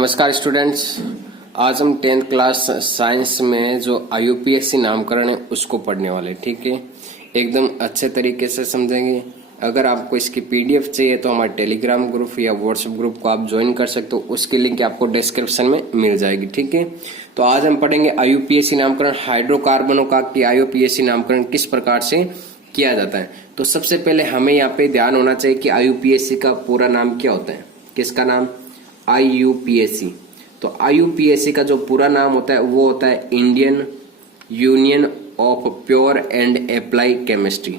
नमस्कार स्टूडेंट्स, आज हम 10th क्लास साइंस में जो IUPAC नामकरण है उसको पढ़ने वाले। ठीक है, एकदम अच्छे तरीके से समझेंगे। अगर आपको इसकी PDF चाहिए तो हमारे टेलीग्राम ग्रुप या व्हाट्सएप ग्रुप को आप ज्वाइन कर सकते हो, उसकी लिंक आपको डिस्क्रिप्शन में मिल जाएगी। ठीक है, तो आज हम पढ़ेंगे IUPAC नामकरण, हाइड्रोकार्बनों का कि IUPAC नामकरण किस प्रकार से किया जाता है। तो सबसे पहले हमें यहाँ पे ध्यान होना चाहिए कि IUPAC का पूरा नाम क्या होता है। किसका नाम? IUPAC। तो IUPAC का जो पूरा नाम होता है वो होता है Indian Union of Pure and Applied Chemistry.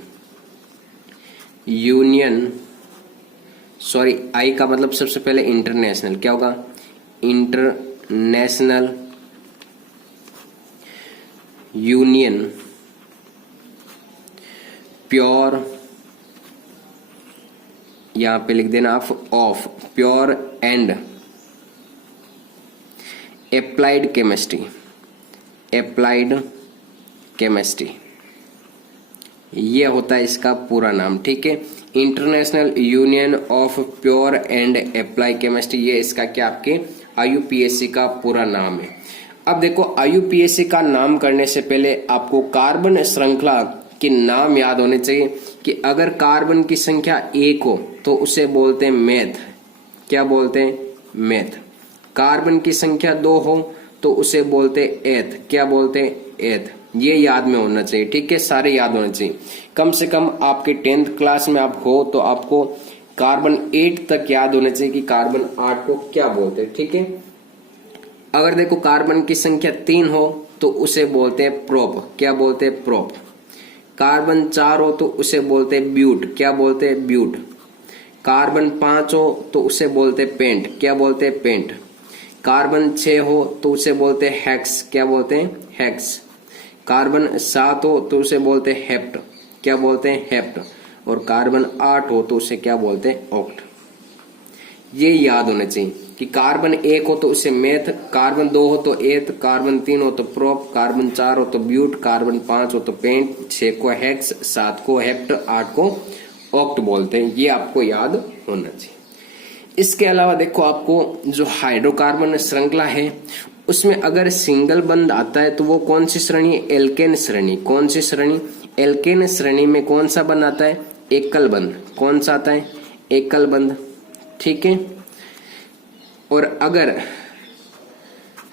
I का मतलब सबसे पहले इंटरनेशनल, क्या होगा? इंटरनेशनल यूनियन प्योर, यहां पे लिख देना आप of Pure and applied chemistry. Applied chemistry ये होता है इसका पूरा नाम। ठीक है, international union of Pure and Applied chemistry, ये इसका क्या आपके IUPAC का पूरा नाम है। अब देखो, IUPAC का नाम करने से पहले आपको कार्बन श्रृंखला के नाम याद होने चाहिए कि अगर कार्बन की संख्या 1 हो तो उसे बोलते हैं मेथ। क्या बोलते हैं? मेथ। कार्बन की संख्या 2 हो तो उसे बोलते एथ। क्या बोलते हैं? एथ। ये याद में होना चाहिए। ठीक है, सारे याद होने चाहिए। कम से कम आपके 10th क्लास में आप हो तो आपको कार्बन 8 तक याद होने चाहिए कि कार्बन 8 को क्या बोलते हैं। ठीक है, अगर देखो कार्बन की संख्या 3 हो तो उसे बोलते हैं प्रोप। क्या बोलते हैं? प्रोप। कार्बन 4 हो तो उसे बोलते हैं ब्यूट। क्या बोलते हैं? ब्यूट। कार्बन 5 हो तो उसे बोलते हैं पेंट। क्या बोलते हैं? पेंट। कार्बन 6 हो तो उसे बोलते हैं हेक्स। क्या बोलते हैं? हेक्स। कार्बन 7 हो तो उसे बोलते हैं हेप्ट। क्या बोलते हैं? हेप्ट। और कार्बन 8 हो तो उसे क्या बोलते हैं? ऑक्ट। ये याद होना चाहिए कि कार्बन 1 हो तो उसे मेथ, कार्बन 2 हो तो एथ, कार्बन 3 हो तो प्रोप, कार्बन 4 हो तो ब्यूट, कार्बन 5 हो तो पेंट, 6 को हेक्स, 7 को हेप्ट, 8 को ऑक्ट बोलते हैं। ये आपको याद होना चाहिए। इसके अलावा देखो, आपको जो हाइड्रोकार्बन श्रृंखला है उसमें अगर सिंगल बंध आता है तो वो कौन सी श्रेणी है? एल्केन श्रेणी। कौन सी श्रेणी? एल्केन श्रेणी में कौन सा बंध आता है? एकल बंध। कौन सा आता है? एकल बंध। ठीक है, और अगर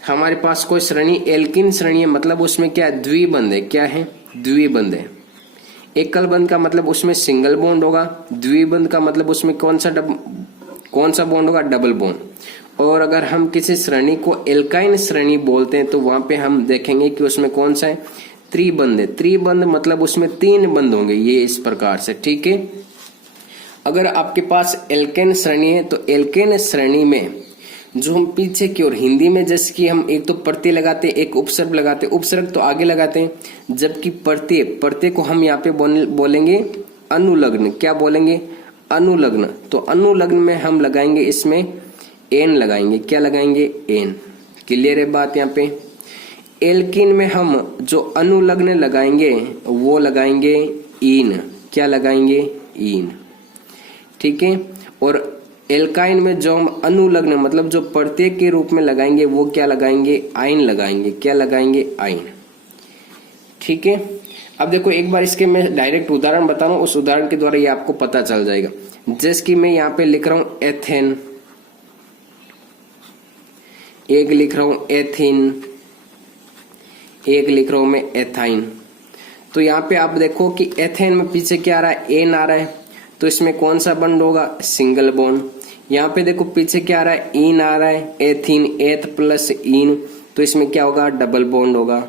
हमारे पास कोई श्रेणी एल्किन श्रेणी है मतलब उसमें क्या है? द्विबंध है। क्या है? द्विबंध है। एकल बंध का मतलब उसमें सिंगल बॉन्ड होगा, द्विबंध का मतलब उसमें कौन सा बॉन्ड होगा? Double bond. और अगर हम किसी श्रेणी को एल्काइन श्रेणी बोलते हैं तो वहां पे हम देखेंगे कि उसमें कौन सा है? त्रिबंध है। त्रिबंध मतलब उसमें 3 बंध होंगे, ये इस प्रकार से। ठीक है, अगर आपके पास एल्केन श्रेणी है तो एल्केन श्रेणी में जो हम पीछे की ओर हिंदी में जैसे कि हम एक तो प्रत्यय लगाते हैं, एक उपसर्ग लगाते हैं। उपसर्ग तो आगे लगाते हैं, जबकि प्रत्यय को हम यहाँ पे बोलेंगे अनुलग्न। क्या बोलेंगे? अनुलग्न। तो अनुलग्न में हम लगाएंगे इसमें एन लगाएंगे। क्या लगाएंगे? एन। क्लियर है बात यहाँ पे? एल्किन में हम जो अनुलग्न लगाएंगे वो लगाएंगे इन। क्या लगाएंगे? इन। ठीक है, और एल्काइन में जो हम अनुलग्न मतलब जो प्रत्यय के रूप में लगाएंगे वो क्या लगाएंगे? आइन लगाएंगे। क्या लगाएंगे? आइन। ठीक है, अब देखो एक बार इसके मैं डायरेक्ट उदाहरण बता रहा हूं, उस उदाहरण के द्वारा ये आपको पता चल जाएगा। जैसे कि मैं यहाँ पे लिख रहा हूं एथेन, एक लिख रहा हूं एथिन, एक लिख रहा हूं मैं एथाइन। तो यहाँ पे आप देखो कि एथेन में पीछे क्या आ रहा है? एन आ रहा है, तो इसमें कौन सा बॉन्ड होगा? Single bond. यहाँ पे देखो पीछे क्या आ रहा है? इन आ रहा है, एथिन, एथ प्लस इन, तो इसमें क्या होगा? डबल बॉन्ड होगा।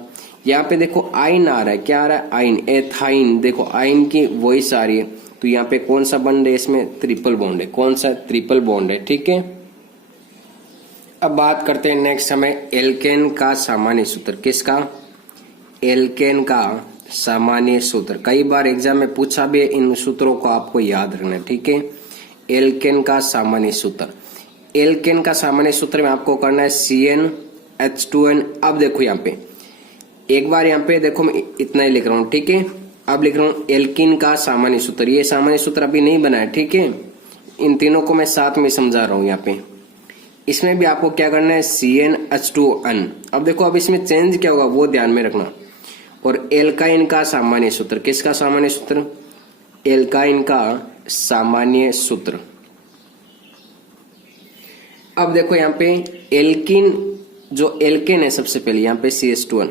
यहाँ पे देखो आइन आ रहा है। क्या आ रहा है? आइन, एथाइन। देखो आइन की वॉइस आ रही है, तो यहाँ पे कौन सा बॉन्ड है? इसमें ट्रिपल बॉन्ड है। कौन सा? ट्रिपल बॉन्ड है। ठीक है, अब बात करते हैं नेक्स्ट हमें एल्केन का सामान्य सूत्र। किसका? एल्केन का सामान्य सूत्र। कई बार एग्जाम में पूछा भी है, इन सूत्रों को आपको याद रखना है। ठीक है, एल्केन का सामान्य सूत्र। एल्केन का सामान्य सूत्र में आपको करना है CnH2n। अब देखो यहाँ पे एक बार यहाँ पे देखो मैं इतना ही लिख रहा हूँ। ठीक है, अब लिख रहा हूँ एल्किन का सामान्य सूत्र। ये सामान्य सूत्र अभी नहीं बना है। ठीक है, इन तीनों को मैं साथ में समझा रहा हूं। यहाँ पे इसमें भी आपको क्या करना है, CnH2n। अब देखो अब इसमें चेंज क्या होगा वो ध्यान में रखना। और एल्काइन का सामान्य सूत्र, किसका सामान्य सूत्र, एल्काइन का सामान्य सूत्र। अब देखो यहाँ पे एल्किन, जो एल्केन है सबसे पहले यहाँ पे CH2n,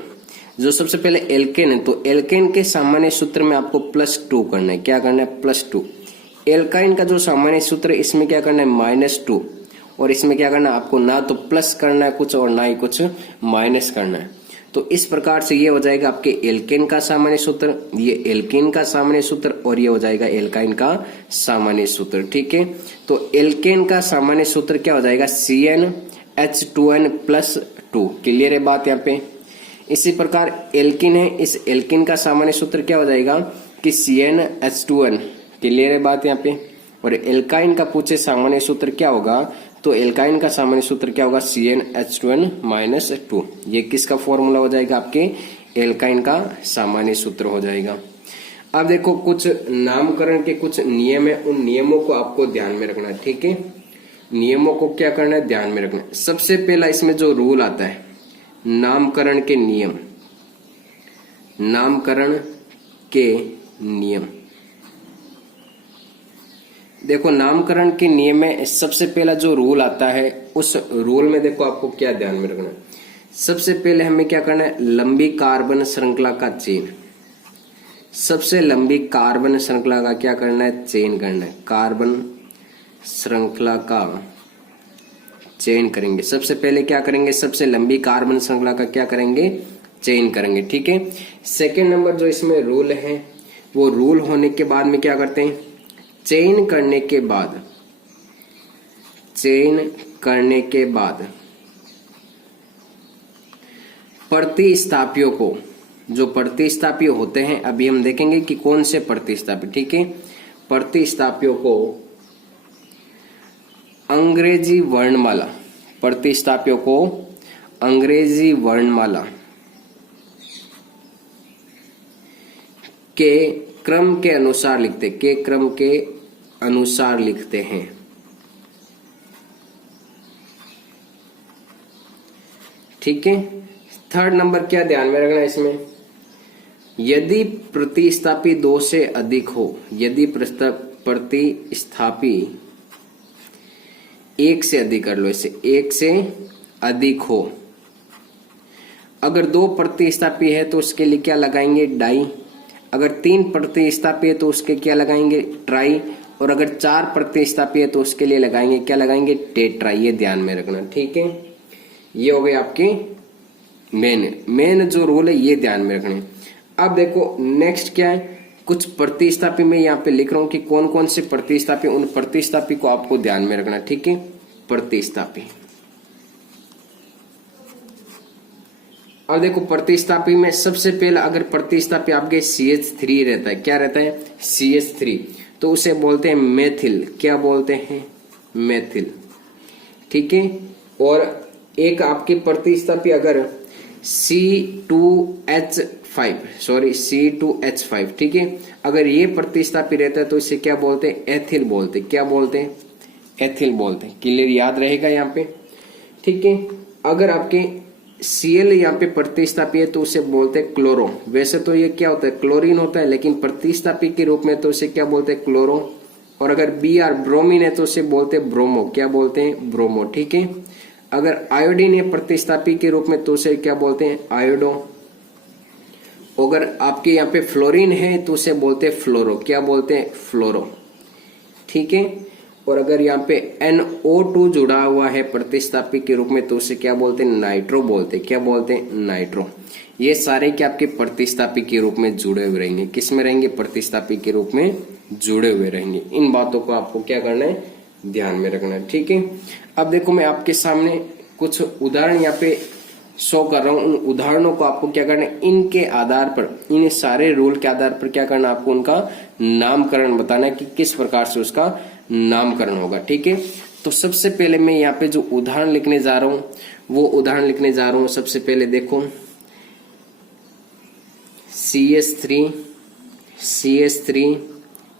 जो सबसे पहले एल्केन है, तो एल्केन के सामान्य सूत्र में आपको +2 करना है। क्या करना है, +2। एल्काइन का जो सामान्य सूत्र है इसमें क्या करना है, -2। और इसमें क्या करना है, आपको ना तो प्लस करना है कुछ और ना ही कुछ माइनस करना है। तो इस प्रकार से ये हो जाएगा आपके एल्केन का सामान्य सूत्र, ये एल्केन का सामान्य सूत्र, और ये हो जाएगा एल्काइन का सामान्य सूत्र। ठीक है, तो एल्केन का सामान्य सूत्र क्या हो जाएगा, CnH2n+2। क्लियर है बात यहाँ पे। इसी प्रकार एल्किन है, इस एल्किन का सामान्य सूत्र क्या हो जाएगा कि CnH2n। क्लियर है बात यहाँ पे। और एल्काइन का पूछे सामान्य सूत्र क्या होगा, तो एल्काइन का सामान्य सूत्र क्या होगा, CnH2n-2। ये किसका फॉर्मूला हो जाएगा, आपके एल्काइन का सामान्य सूत्र हो जाएगा। अब देखो कुछ नामकरण के कुछ नियम है, उन नियमों को आपको ध्यान में रखना है। ठीक है, नियमों को क्या करना है, ध्यान में रखना है। सबसे पहला इसमें जो रूल आता है, नामकरण के नियम, नामकरण के नियम। देखो नामकरण के नियम में सबसे पहला जो रूल आता है, उस रूल में देखो आपको क्या ध्यान में रखना है। सबसे पहले हमें क्या करना है, लंबी कार्बन श्रृंखला का चेन, सबसे लंबी कार्बन श्रृंखला का क्या करना है, चेन करना है। कार्बन श्रृंखला का चयन करेंगे। सबसे पहले क्या करेंगे, सबसे लंबी कार्बन श्रृंखला का क्या करेंगे, चयन करेंगे। ठीक है, सेकेंड नंबर जो इसमें रूल है, वो रूल होने के बाद में क्या करते हैं, चयन करने के बाद, चयन करने के बाद प्रतिस्थापियों को, जो प्रतिस्थापी होते हैं, अभी हम देखेंगे कि कौन से प्रतिस्थापी। ठीक है, प्रतिस्थापियों को अंग्रेजी वर्णमाला, प्रतिस्थापियों को अंग्रेजी वर्णमाला के क्रम के अनुसार लिखते, के क्रम के अनुसार लिखते हैं। ठीक है, थर्ड नंबर क्या ध्यान में रखना है इसमें, यदि प्रतिस्थापी 2 से अधिक हो, यदि प्रतिस्थापी 1 से अधिक, कर लो इसे, 1 से अधिक हो। अगर 2 प्रतिस्थापी है तो उसके लिए क्या लगाएंगे, डाई। अगर 3 प्रतिस्थापी है तो उसके क्या लगाएंगे, ट्राई। और अगर 4 प्रतिस्थापी है तो उसके लिए लगाएंगे, क्या लगाएंगे, टेट्रा। ये ध्यान में रखना। ठीक है, ये हो गए आपके मेन जो रूल है, ये ध्यान में रखने। अब देखो नेक्स्ट क्या है, कुछ प्रतिस्थापी में यहाँ पे लिख रहा हूं कि कौन कौन से प्रतिस्थापी, उन प्रतिस्थापी को आपको ध्यान में रखना। ठीक है, प्रतिस्थापी। अब देखो प्रतिस्थापी में सबसे पहला अगर प्रतिस्थापी आपके CH3 रहता है, क्या रहता है, CH3, तो उसे बोलते हैं मेथिल। क्या बोलते हैं, मेथिल। ठीक है, और एक आपके प्रतिस्थापी अगर C2H5, ठीक है, अगर ये प्रतिस्थापी रहता है तो इसे क्या बोलते हैं, एथिल बोलते। क्या बोलते हैं, एथिल बोलते हैं। क्लियर, याद रहेगा यहाँ पे। ठीक है, अगर आपके Cl यहाँ पे प्रतिस्थापी है तो उसे बोलते हैं क्लोरो। वैसे तो ये क्या होता है, क्लोरीन होता है, लेकिन प्रतिस्थापी के रूप में तो उसे क्या बोलते हैं, क्लोरो। और अगर Br ब्रोमीन है तो उसे बोलते हैं ब्रोमो। क्या बोलते हैं, ब्रोमो। ठीक है, अगर आयोडीन है प्रतिस्थापी के रूप में तो उसे क्या बोलते हैं, आयोडो। अगर आपके यहाँ पे फ्लोरीन है तो उसे बोलते हैं फ्लोरो। क्या बोलते हैं, फ्लोरो। ठीक है, और अगर यहाँ पे NO2 जुड़ा हुआ है प्रतिस्थापी के रूप में तो उसे क्या बोलते हैं, नाइट्रो बोलते। क्या बोलते हैं, नाइट्रो। ये सारे क्या आपके प्रतिस्थापी के रूप में जुड़े हुए रहेंगे। किस में रहेंगे, प्रतिस्थापी के रूप में जुड़े हुए रहेंगे। इन बातों को आपको क्या करना है, ध्यान में रखना है। ठीक है, अब देखो मैं आपके सामने कुछ उदाहरण यहाँ पे शो कर रहा हूं। उन उदाहरणों को आपको क्या करना है, इनके आधार पर, इन सारे रूल के आधार पर क्या करना है, आपको उनका नामकरण बताना है कि किस प्रकार से उसका नामकरण होगा। ठीक है, तो सबसे पहले मैं यहाँ पे जो उदाहरण लिखने जा रहा हूं वो उदाहरण लिखने जा रहा हूं। सबसे पहले देखो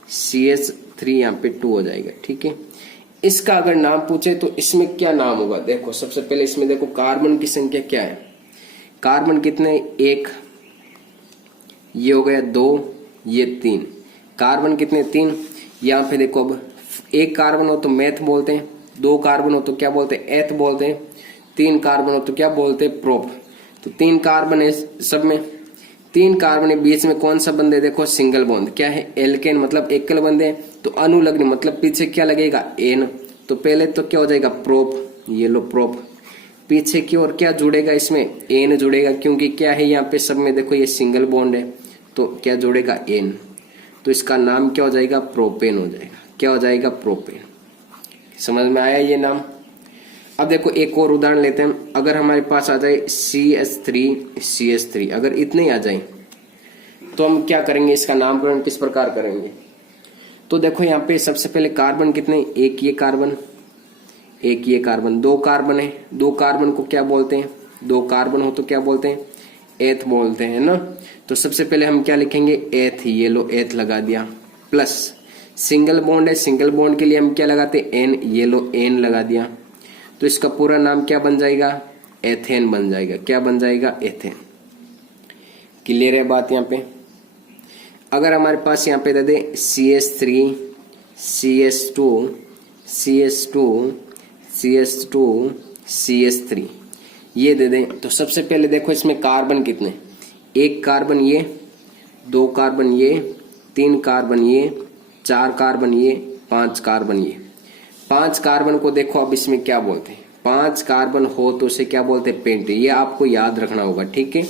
CH3 यहाँ पे 2 हो जाएगा। ठीक है, इसका अगर नाम पूछे तो इसमें क्या नाम होगा? देखो सबसे पहले इसमें देखो कार्बन की संख्या क्या है, कार्बन कितने, एक, ये हो गया दो, ये तीन, कार्बन कितने, तीन। यहाँ पे देखो अब एक कार्बन हो तो मेथ बोलते हैं, दो कार्बन हो तो क्या बोलते हैं, एथ बोलते हैं, तीन कार्बन हो तो क्या बोलते हैं, प्रोप। तो तीन कार्बन है सब में, तीन कार्बन है, बीच में कौन सा बंद है, देखो सिंगल बॉन्ड, क्या है, एल्केन मतलब एकल बंद है। तो अनुलग्न मतलब पीछे क्या लगेगा, एन। तो पहले तो क्या हो जाएगा, प्रोप, ये लो प्रोप। पीछे की ओर क्या जुड़ेगा, इसमें एन जुड़ेगा, क्योंकि क्या है यहाँ पे सब में देखो ये सिंगल बॉन्ड है, तो क्या जुड़ेगा, एन। तो इसका नाम क्या हो जाएगा, प्रोपेन हो जाएगा। क्या हो जाएगा, प्रोपेन। समझ में आया ये नाम? अब देखो एक और उदाहरण लेते हैं। अगर हमारे पास आ जाए CH3, अगर इतने ही आ जाए तो हम क्या करेंगे, इसका नामकरण किस प्रकार करेंगे? तो देखो यहाँ पे सबसे पहले कार्बन कितने, एक ये कार्बन, एक ये कार्बन, दो कार्बन है, दो कार्बन को क्या बोलते हैं, दो कार्बन हो तो क्या बोलते हैं, एथ बोलते हैं ना। तो सबसे पहले हम क्या लिखेंगे, एथ, ये लो एथ लगा दिया, प्लस सिंगल बॉन्ड है, सिंगल बॉन्ड के लिए हम क्या लगाते हैं, एन, ये लो एन लगा दिया। तो इसका पूरा नाम क्या बन जाएगा, एथेन बन जाएगा। क्या बन जाएगा, एथेन। क्लियर है बात यहाँ पे? अगर हमारे पास यहाँ पे दे दे CH3, CH2, CH2, CH2, CH3, ये दे दें, तो सबसे पहले देखो इसमें कार्बन कितने, एक कार्बन ये, दो कार्बन ये, तीन कार्बन ये, चार कार्बन ये, पांच कार्बन ये। पांच कार्बन को देखो अब इसमें क्या बोलते हैं, पांच कार्बन हो तो उसे क्या बोलते हैं, पेंट। ये आपको याद रखना होगा, ठीक है।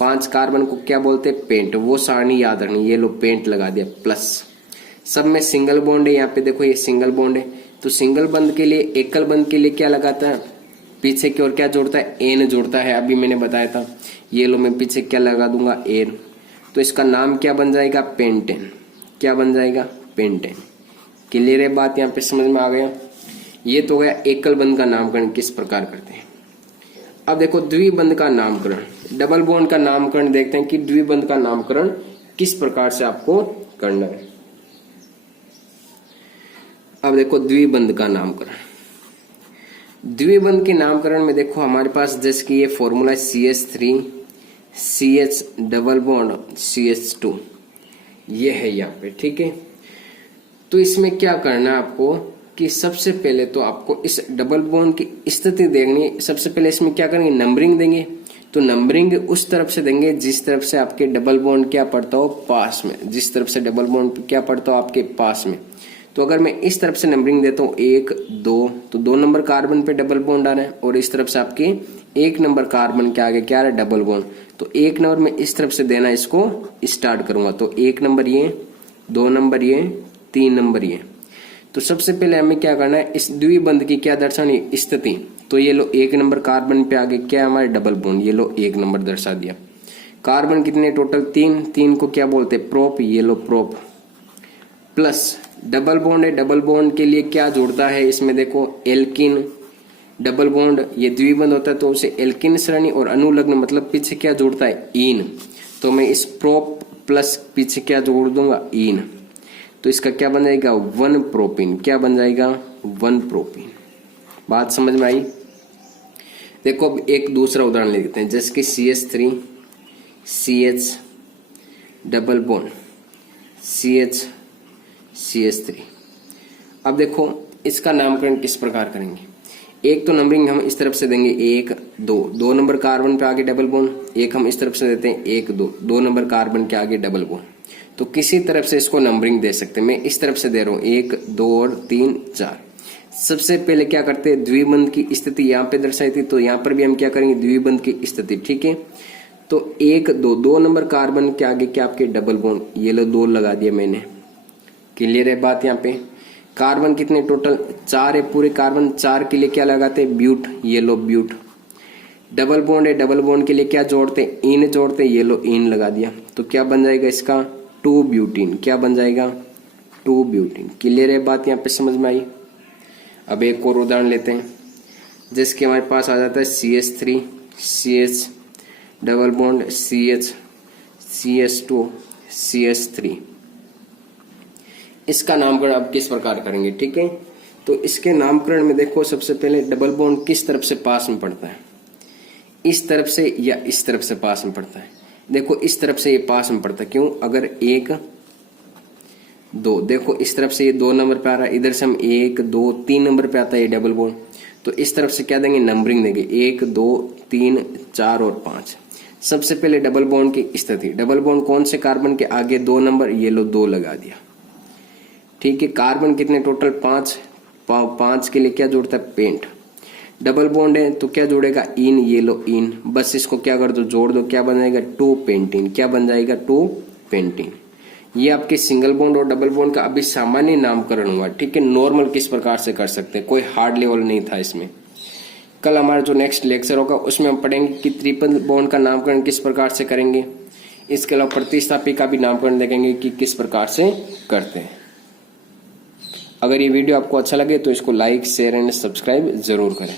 पांच कार्बन को क्या बोलते हैं, पेंट। वो सारणी याद रखनी, ये लो पेंट लगा दिया, प्लस सब में सिंगल बॉन्ड है, यहाँ पे देखो ये सिंगल बॉन्ड है। तो सिंगल बंद के लिए, एकल बंद के लिए क्या लगाता है, पीछे की ओर क्या जोड़ता है, एन जोड़ता है, अभी मैंने बताया था। ये लो मैं पीछे क्या लगा दूंगा, एन। तो इसका नाम क्या बन जाएगा, पेंटेन। क्या बन जाएगा, पेंटेन। क्लियर है बात, यहाँ पे समझ में आ गया? ये तो गया एकल बंद का नामकरण किस प्रकार करते हैं। अब देखो द्विबंध का नामकरण, डबल बॉन्ड का नामकरण देखते हैं कि द्विबंध का नामकरण किस प्रकार से आपको करना है। अब देखो द्विबंध का नामकरण, द्विबंध के नामकरण में देखो हमारे पास जैसे कि ये formula CH3, CH double bond CH2, ये है यहाँ पे, ठीक है। तो इसमें क्या करना है आपको कि सबसे पहले तो आपको इस डबल बॉन्ड की स्थिति देखनी। सबसे पहले इसमें क्या करेंगे, नंबरिंग देंगे। तो नंबरिंग उस तरफ से देंगे जिस तरफ से आपके डबल बॉन्ड क्या पड़ता हो, पास में, जिस तरफ से डबल बॉन्ड क्या पड़ता हो आपके पास में। तो अगर मैं इस तरफ से नंबरिंग देता हूँ 1, 2, तो 2 नंबर कार्बन पे डबल बॉन्ड आ रहा है, और इस तरफ से आपके 1 नंबर कार्बन के आगे क्या आ रहा है, डबल बॉन्ड। तो 1 नंबर में इस तरफ से देना इसको स्टार्ट करूंगा। तो 1 नंबर ये, 2 नंबर ये, 3 नंबर ये। तो सबसे पहले हमें क्या करना है, इस द्विबंध की क्या दर्शानी, स्थिति। तो ये लो 1 नंबर कार्बन पे आगे क्या है हमारे, डबल बॉन्ड, ये लो 1 नंबर दर्शा दिया। कार्बन कितने टोटल, 3, 3 को क्या बोलते हैं, प्रोप, ये लो प्रोप, प्लस डबल बॉन्ड है, डबल बॉन्ड के लिए क्या जोड़ता है इसमें देखो, एल्किन। डबल बॉन्ड ये द्विबंध होता है तो उसे एल्किन श्रेणी, और अनुलग्न मतलब पीछे क्या जोड़ता है, इन। तो मैं इस प्रोप प्लस पीछे क्या जोड़ दूंगा, इन। तो इसका क्या बन जाएगा, 1 प्रोपिन। क्या बन जाएगा, 1 प्रोपिन। बात समझ में आई? देखो अब एक दूसरा उदाहरण लेते हैं, जैसे कि CH3, CH double bond CH, CH3। अब देखो इसका नामकरण किस प्रकार करेंगे। एक तो नंबरिंग हम इस तरफ से देंगे 1, 2, 2 नंबर कार्बन पे आगे डबल बॉन्ड। एक हम इस तरफ से देते हैं 1, 2, 2 नंबर कार्बन के आगे डबल बॉन्ड। तो किसी तरफ से इसको नंबरिंग दे सकते हैं। मैं इस तरफ से दे रहा हूँ 1, 2 और 3, 4। सबसे पहले क्या करते हैं, द्विबंध की स्थिति यहाँ पे दर्शाई थी, तो यहाँ पर भी हम क्या करेंगे, द्विबंध की स्थिति, ठीक है। तो 1, 2, 2 नंबर कार्बन के आगे क्या आपके डबल बॉन्ड, ये लो 2 लगा दिया मैंने। क्लियर है बात यहाँ पे? कार्बन कितने टोटल, 4 है पूरे कार्बन, 4 के लिए क्या लगाते हैं, ब्यूट, ये लो ब्यूट। डबल बॉन्ड है, डबल बॉन्ड के लिए क्या जोड़ते हैं, इन जोड़ते हैं, ये लो इन लगा दिया। तो क्या बन जाएगा इसका, 2 ब्यूटीन। क्या बन जाएगा, 2 ब्यूटीन। क्लियर है बात यहाँ पे समझ में आई? अब एक और उदाहरण लेते हैं, जिसके हमारे पास आ जाता है CH3, CH double bond CH, CH2, CH3। इसका नामकरण अब किस प्रकार करेंगे, ठीक है। तो इसके नामकरण में देखो सबसे पहले डबल बॉन्ड किस तरफ से पास में पड़ता है, इस तरफ से या इस तरफ से पास में पड़ता है। देखो इस तरफ से ये पास में पड़ता है, क्यों? अगर 1 2, देखो इस तरफ से ये 2 नंबर पे आ रहा है, इधर से हम 1 2 3 नंबर पे आता है ये डबल बॉन्ड, तो इस तरफ से क्या देंगे? नंबरिंग देंगे 1 2 3 4 और 5। सबसे पहले डबल बॉन्ड की स्थिति, डबल बॉन्ड कौन से कार्बन के आगे 2 नंबर, ये लो 2 लगा दिया, ठीक है। कार्बन कितने टोटल? 5 के लिए क्या जोड़ता है? पेंट। डबल बॉन्ड है तो क्या जोड़ेगा? इन, ये लो इन, बस इसको क्या कर दो? जोड़ दो, क्या बन जाएगा? 2 पेंटीन। क्या बन जाएगा? 2 पेंटीन। ये आपके सिंगल बॉन्ड और डबल बॉन्ड का अभी सामान्य नामकरण हुआ, ठीक है। नॉर्मल किस प्रकार से कर सकते हैं, कोई हार्ड लेवल नहीं था इसमें। कल हमारा जो नेक्स्ट लेक्चर होगा उसमें हम पढ़ेंगे कि ट्रिपल बॉन्ड का नामकरण किस प्रकार से करेंगे। इसके अलावा प्रतिस्थापी का भी नामकरण देखेंगे कि किस प्रकार से करते हैं। अगर ये वीडियो आपको अच्छा लगे तो इसको लाइक शेयर एंड सब्सक्राइब जरूर करें।